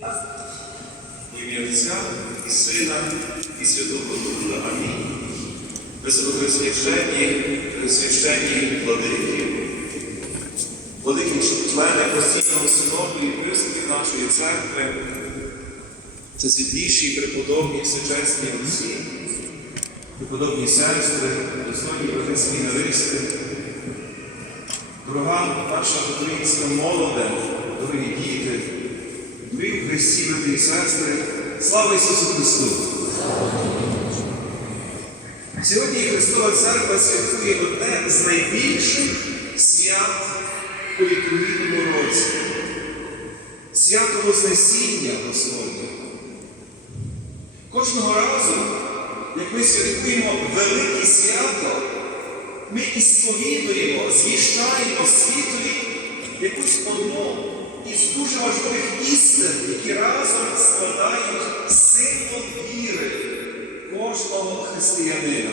В ім'я Отця і Сина, і Святого Духа. Амінь. Високопресвященні, пресвященні владики, владики члени постійного синоду і епископів нашої церкви, це світліші преподобні всечесні отці, преподобні сестри, достойні брати семінаристи, дорога наша українська молоде, дорогі діти, в Христі, брати і сестри, слава Ісусу Христу! Сьогодні Христова Церква святкує одне з найбільших свят у літургійному році. Свято Вознесіння Господнє. Кожного разу, як ми святкуємо велике свято, ми і сповідуємо, звіщаємо світові якусь одну дуже важливих істин, які разом складають символ віри кожного християнина.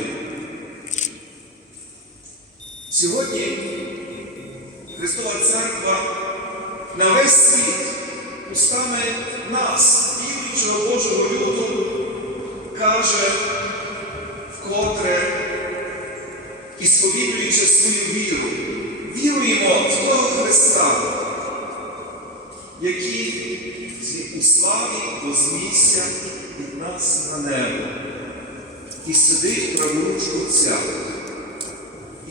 Сьогодні Христова Церква на весь світ устами нас, віруючого Божого люду, каже вкотре і сповідуючи свою віру, віруємо в того Христа, який у славі вознісся від нас на небо. І сидить праворуч Отця,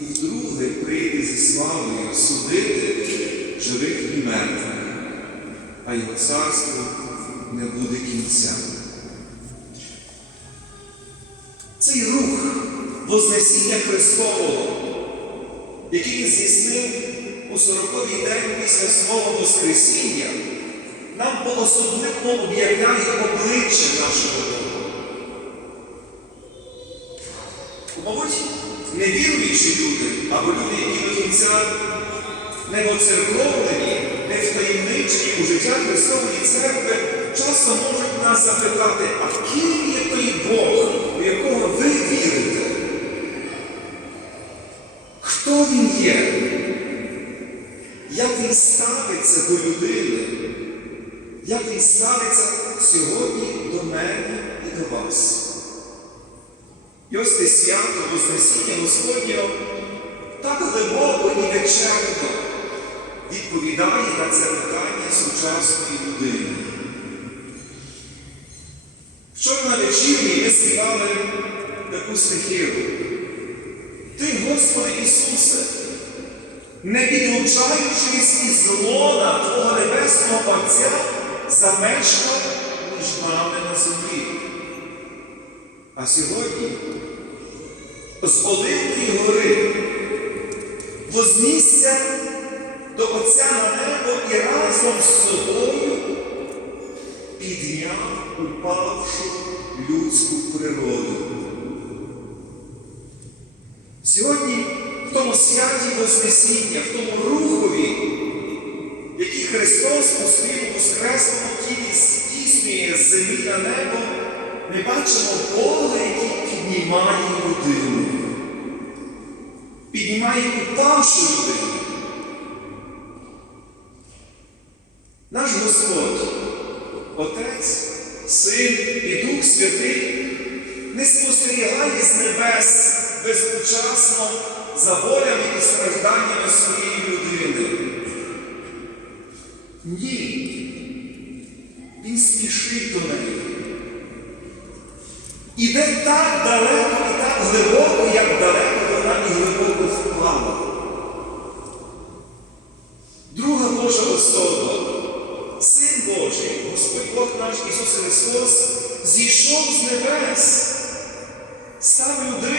і вдруге прийде зі славою судити живих і мертвих, а його царство не буде кінця. Цей рух Вознесіння Христового, який здійснив у сороковий день після свого Воскресіння, нам по-особливо об'являє обличчя нашого Бога. Мабуть, невіруючі люди, або люди, які до кінця не оцерковлені, не втаємничені у життя Христової церкви, часто можуть нас запитати, а ким є той Бог, у якого ви вірите? Хто він є? Як він ставиться до людини? Як він ставиться сьогодні до мене і до вас? І ось те свято Вознесіння Господнього так глибоко і вичерпно відповідає на це питання сучасної людини. Вчора на вечірні ми співали таку стихіру. Ти, Господи Ісусе, не підлучаючись із лона Твого Небесного Отця, замешкав між нами на землі. А сьогодні з Оливної гори вознісся до Отця на небо і разом з собою підняв упавшу людську природу. Сьогодні в тому святі Вознесіння, в тому рухові, який Христос у своєму воскресному тілі здійснює з землі на небо, ми бачимо Бога, який піднімає людину. Піднімає упавшу людину. Наш Господь, Отець, Син і Дух Святий не спостерігає з небес безучасно за болями і стражданнями своєї людини. Ні. Він спішить до неї. Іде так далеко і так глибоко, як далеко вона і глибоко впала. Друга Божа особа, Син Божий, Господь Бог наш Ісус Христос, зійшов з небес, став людиною.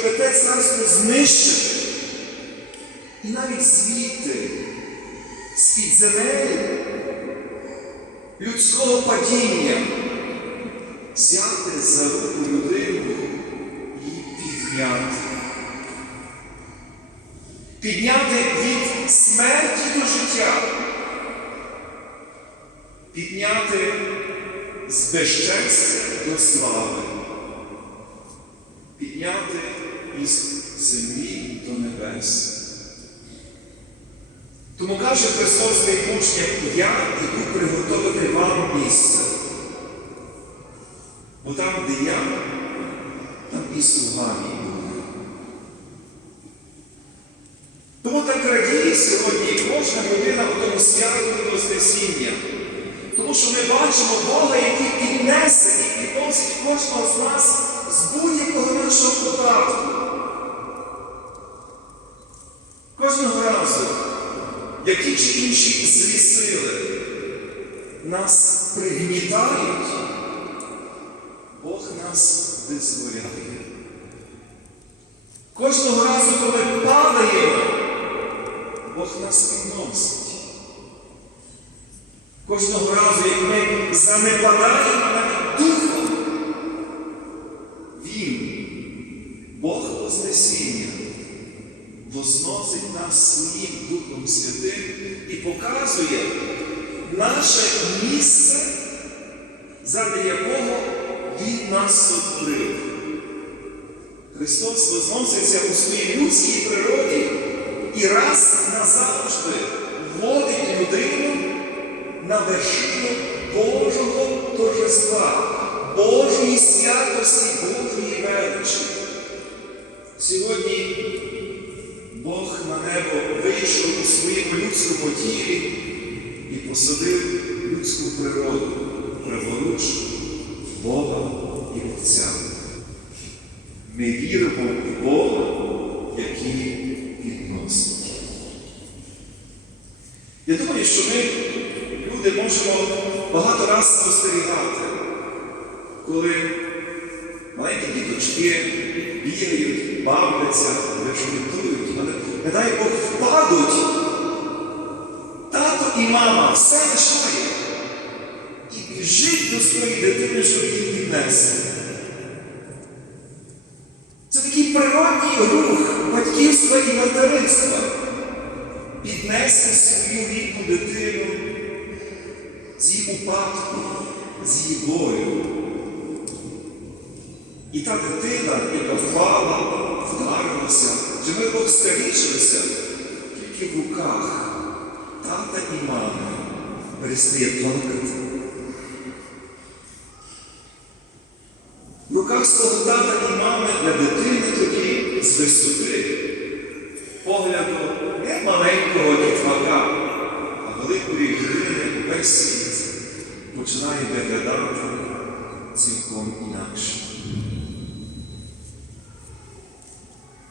Щоб те царство знищити. І навіть звідти, з-під земель людського падіння, взяти за руку людину і підняти. Підняти від смерті до життя, підняти з безчестя до слави, підняти із землі до небес. Тому каже Христос своїм учням, я іду приготувати вам місце. Бо там, де я, там і слуга мій буде. Тому так радіє сьогодні кожна людина в тому святому Вознесіння. Тому що ми бачимо Бога, який піднесе і підносить кожного з нас з будь-якого нашого податку. Кожного разу, які чи інші злі сили нас пригнітають, Бог нас визволяє. Кожного разу, коли падаємо, Бог нас підносить. Кожного разу, як ми занепадаємо навіть духом, Він, Бог Вознесіння, возносить нас своїм Духом Святим і показує наше місце, заради якого Він нас сотворив. Христос возноситься у своїй людській природі і раз назавжди вводить людину на вершину Божого торжества, Божої святості, Божої величі. Сьогодні Бог на небо вийшов у своєму людському тілі і посадив людську природу праворуч Бога і Отця. Ми віримо в Бога, який підносить. Я думаю, що ми, люди, можемо багато раз спостерігати, коли маленькі діточки бігають, бавляться, але, не дай Бог, впадуть. Тато і мама все лишає і біжить до своєї дитини, щоб її піднести. Це такий природній рух батьківства і материнства. Піднести свою рідну дитину з її упадку, з її болю. І та дитина, яка впала, вдарилася, чи ми Бог тільки в руках тата і мами перестає плакати. В руках свого тата і мами для дитини тоді з висоти погляду не маленького дітвака, а великої людини весь світ починає виглядати цілком інакше.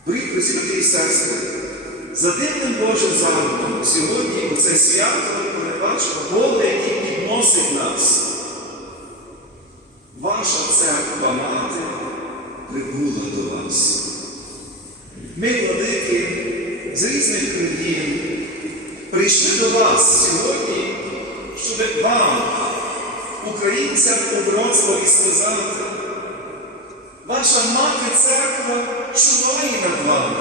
Дорогі друзі, брати і сестри, за дивним Божим задумом сьогодні у це свято бачимо Бога, який підносить нас. Ваша церква мати прибула до вас. Ми, владики, з різних країн прийшли до вас сьогодні, щоб вам, українцям у Вроцлаві, сказати, ваша мати церква чуває над вами.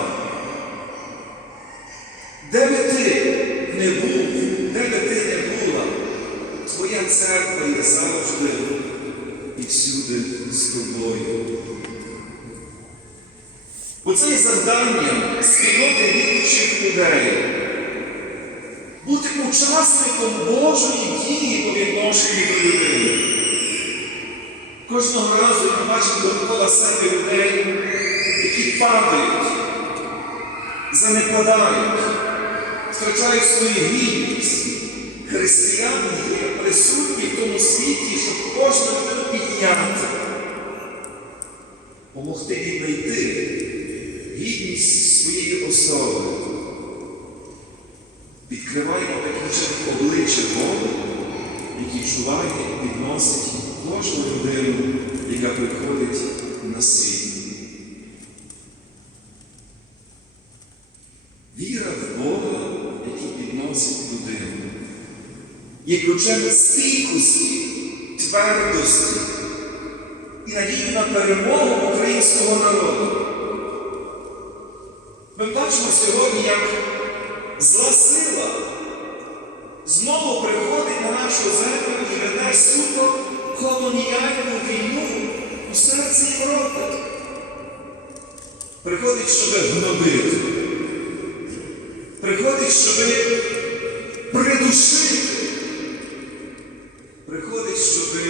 Де би ти не був, де би ти не була, твоя церква є завжди і всюди з тобою. Оце завдання спільноти віруючих людей. Бути учасником Божої дії по відношенню до людини. Кожного разу ми бачимо довкола себе людей, які падають, занепадають, втрачають свою гідність. Християни є присутні в тому світі, щоб кожну людину підняти, помогти віднайти гідність своєї особи. Відкриваємо таким чином обличчя Бога, який чуває і підносить кожну людину, яка приходить на світ. Віра підносить людину, є ключем стійкості, твердості і надії на перемогу українського народу. Ми бачимо сьогодні, як зла сила знову приходить на нашу землю і веде суто колоніальну війну у серці Європи. Приходить, щоб гнобити. Приходить, щоб придушити. Приходить, щоб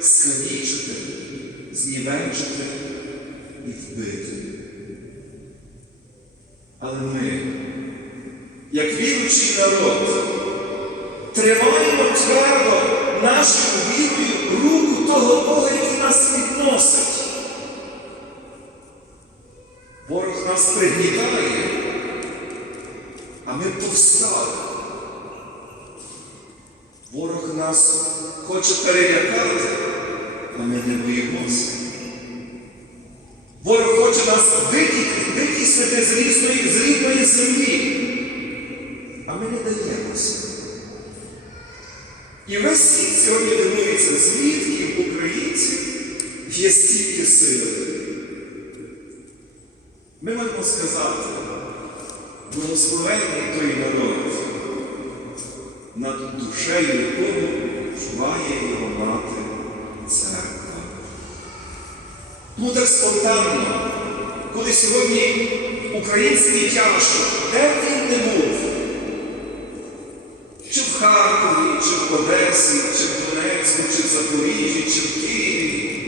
скалічити, знівечити і вбити. Але ми, як віруючий народ, тримаємо твердо нашою вірою руку того Бога, який нас відносить. Ворог нас пригнітає, а ми повстали. Ворог нас хоче перелякати, а ми не боїмося. Ворог хоче нас витіснити з різної, з рідної землі, а ми не даємося. І весь світ сьогодні дивується, звідки в українців є стільки сили. Ми можемо сказати, благословенний той народ, над душею якого чуває його мати церква. Тому спонтанно, коли сьогодні український тяжко, де він не був, чи в Харкові, чи в Одесі, чи в Донецьку, чи в Запоріжжі, чи в Києві,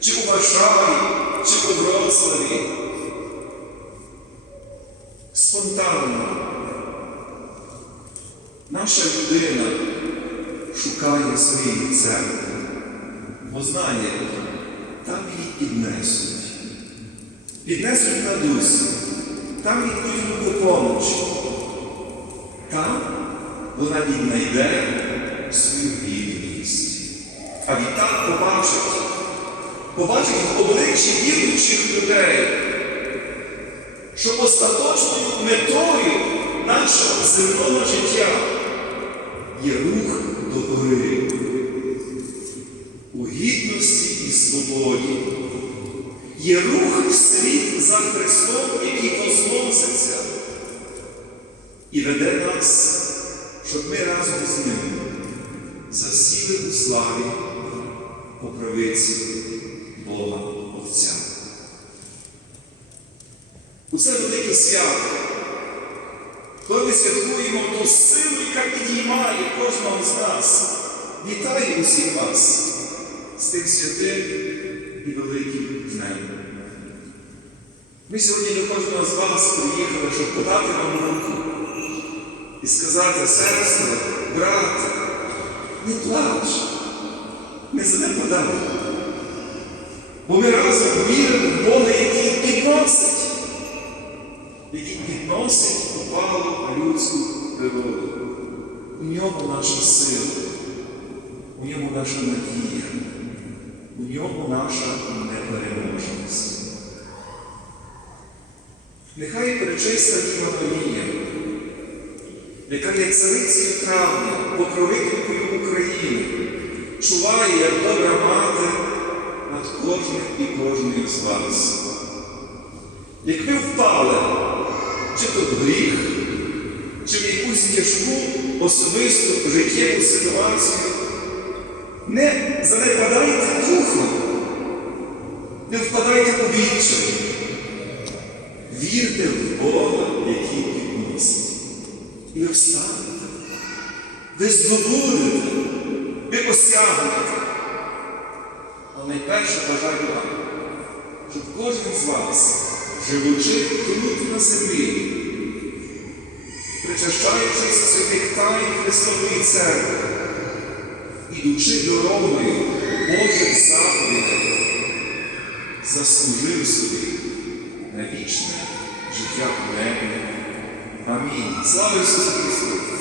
чи у Варшаві, чи у Вроцлаві. Спонтанно наша людина шукає своєї церкви, бо знає, там її піднесуть. Піднесуть на дусі, там руку помочі. Там вона віднайде свою гідність. А відтак побачить, побачить в обличчі віруючих людей, що остаточною метою нашого земного життя є рух до гори у гідності і свободі. Є рух вслід за Христом, який возноситься і веде нас, щоб ми разом з ним засіли у славі по правиці Бога Отця. У це велике свято, коли ми святкуємо ту силу, яка підіймає кожного з нас. Вітаю усіх вас з тим святим і великим днем. Ми сьогодні до кожного з вас приїхали, щоб подати вам руку і сказати, сестро, брате, не плач, не занепадай. Бо ми разом віримо в Бога, який підносить, який підносить упалу людську природу. У ньому наша сила, у ньому наша надія, у ньому наша непереможність. Нехай перечиста Діва яка є царицею травня, покровителькою України, чуває, як добра мати над кожним і кожною з вас. Як ви впали, чи то гріх, чи в якусь тяжку особисту життєву ситуацію, не занепадайте духом, не впадайте у відчай. Вірте в Бога, який підносить. І ви встанете, ви здобудете, ви осягнете. Але найперше бажаю вам, щоб кожен з вас, живучи тут на землі, причащаючись святих тайн Христової церкви, ідучи дорогою Божих заповідей, заслужив собі на вічне життя небі. Амінь. Слава Ісусу Христу!